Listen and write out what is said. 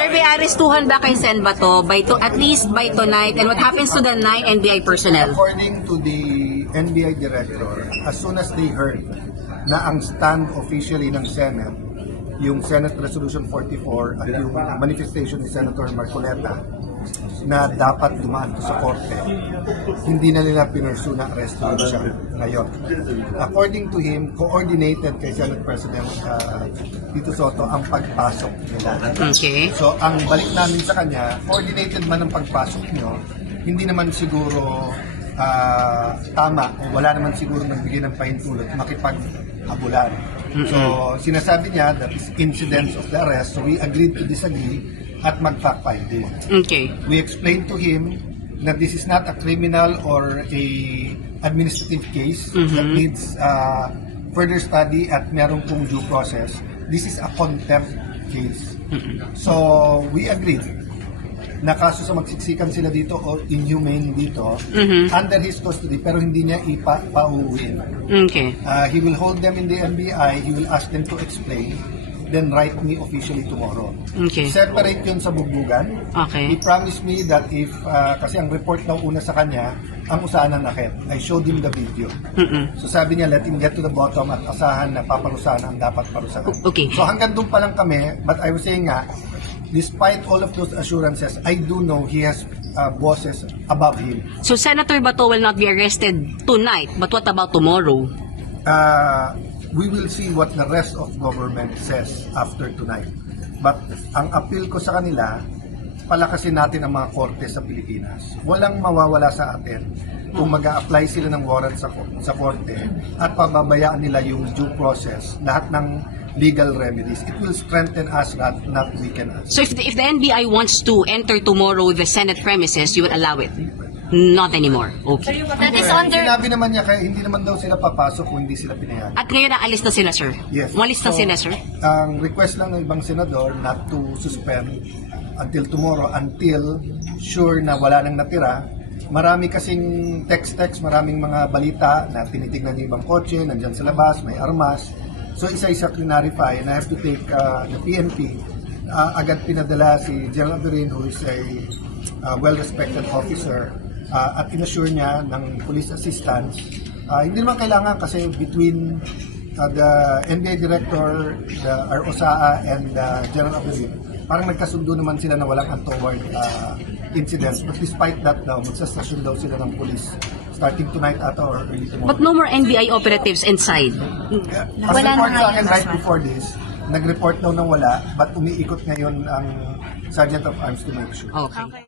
Sir, may arestuhan ba kay Sen Bato at least by tonight? And what happens to the 9 NBI personnel? According to the NBI director, as soon as they heard na ang stand officially ng Senate, yung Senate Resolution 44 at yung manifestation ni Senator Marcoleta na dapat dumaan to sa korte, hindi na nila pinursu na arrestuin siya ngayon. According to him, coordinated kay Senate President Tito Soto ang pagpasok nila. Okay. So ang balik namin sa kanya, coordinated man ang pagpasok nyo, hindi naman siguro tama, wala naman siguro nagbigay ng pahintulot makipag-abulan. So sinasabi niya that is incidents of the arrest, so we agreed to disagree at mag-fact finding. Okay. We explained to him that this is not a criminal or a administrative case that needs further study at meron pong due process. This is a contempt case. So we agreed na kaso sa magsiksikan sila dito o inhumane dito under his custody pero hindi niya pauuwiin. Okay. He will hold them in the NBI, he will ask them to explain, then write me officially tomorrow. Okay. Separate yun sa bugbugan. Okay. He promised me that if, kasi ang report daw una sa kanya, ang usahan ng nakit. I showed him the video. So sabi niya, let him get to the bottom at asahan na paparusahan ang dapat parusahan. Okay. So hanggang doon pa lang kami, but I was saying nga, despite all of those assurances, I do know he has bosses above him. So Senator Bato will not be arrested tonight, but what about tomorrow? We will see what the rest of government says after tonight. But ang appeal ko sa kanila, palakasin natin ang mga korte sa Pilipinas. Walang mawawala sa atin kung mag-a-apply sila ng warrant sa korte at pababayaan nila yung due process, lahat ng legal remedies. It will strengthen us, not weaken us. So if the NBI wants to enter tomorrow the Senate premises, you would allow it? Not anymore. Okay. That is under... Sinabi naman niya, kaya hindi naman daw sila papasok kung hindi sila pinayagan. At ngayon naalis na sila, sir? Yes. Umalis na So, sila, sir? Ang request lang ng ibang senador not to suspend until tomorrow, until sure na wala nang natira. Marami kasing text, maraming mga balita na tinitingnan yung ibang kotse, nandyan sa labas, may armas. So isa-isa clarify and I have to take the PNP. Agad pinadala si General Aberin, who is a well-respected officer, at inassure niya ng police assistance. Hindi naman kailangan kasi between the NBI director, the ROSAA, and General Aberin, parang nagkasundo naman sila na walang untoward incidents. But despite that daw, magsastasyon daw sila ng police starting tonight ata or early tomorrow. But no more NBI operatives inside. As report sa akin right before this, nag-report daw na wala, but umiikot ngayon ang Sergeant of Arms to make sure. Okay.